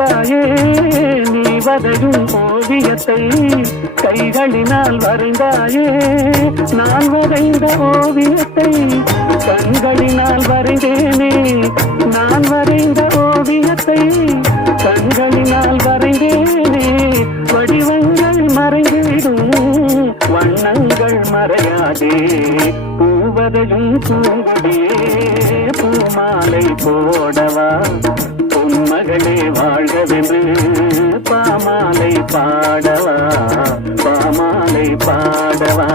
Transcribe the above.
வரைந்தாயே நீ வரையும் ஓவியத்தை கைகளினால் வரைந்தாயே நான் வரைந்த ஓவியத்தை கண்களினால் வரைந்தேனே நான் வரைந்த ஓவியத்தை கண்களினால் வரைந்தேனே வடிவங்கள் மறைந்திடும் வண்ணங்கள் மறையாதே பூவதையும் பூங்குடியே பூமாலை போடவா பொன்மகளே வாழ்கவென்று பாமாலை பாடவா பாமாலை பாடவா